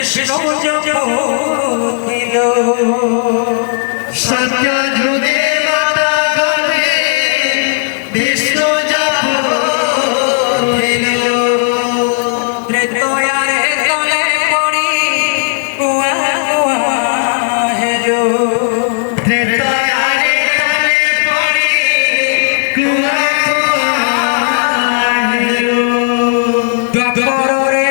विष्णु जब खिलो सत्य जुगे माता गले विष्णु जब खिलो त्रेतयारे तले पड़ी कुआ कुआ है जो त्रेतयारे तले पड़ी कुआ कुआ है जो द्वापर रे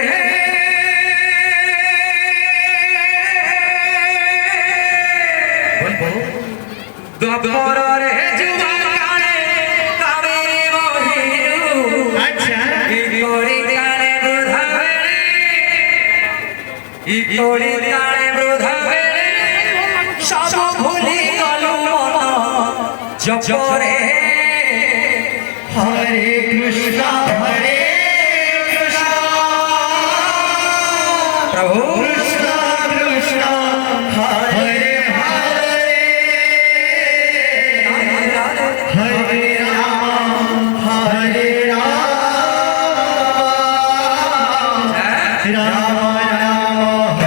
द्वापर रे जुआ काने कावेरी मोहिरू अच्छा इकोड़ी काने वृद्धा वेणे इकोड़ी काने वृद्धा वेणे सब भूली गलु मन जपरे हरे कृष्ण प्रभु कृष्ण कृष्ण हरे हरे राम राम राम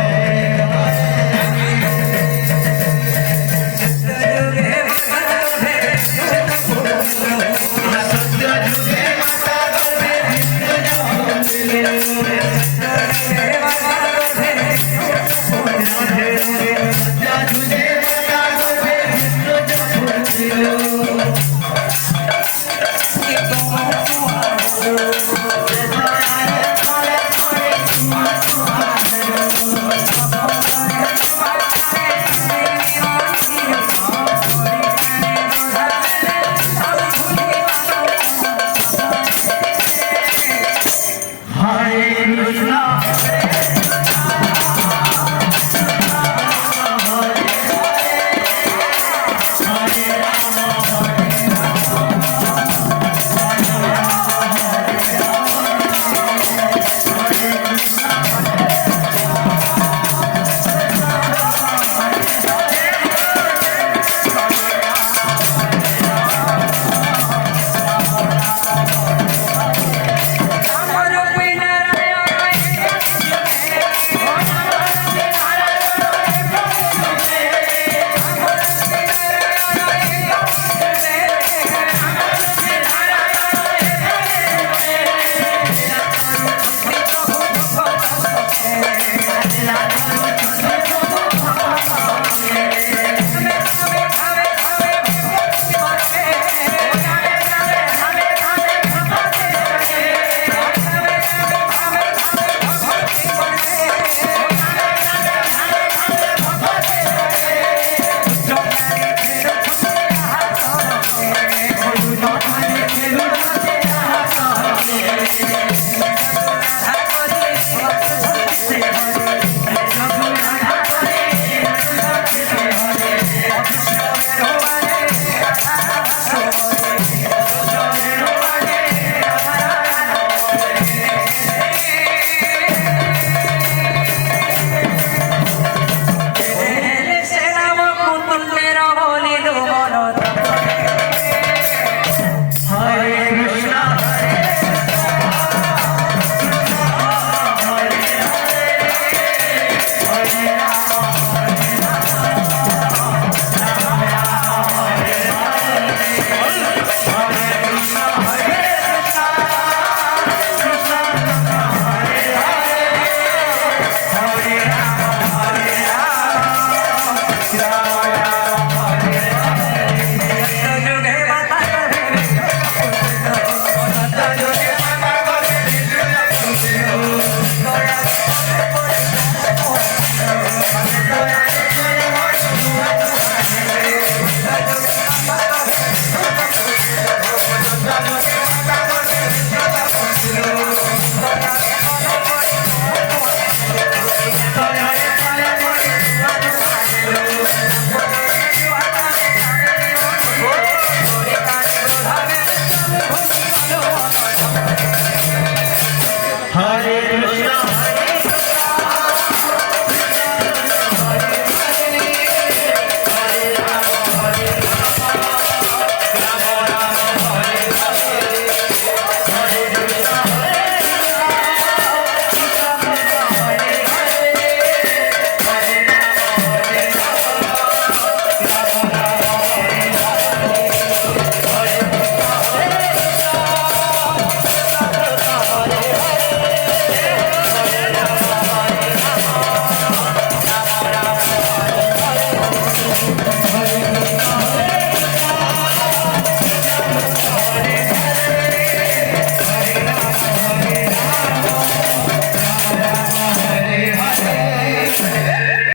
हरे कृष्ण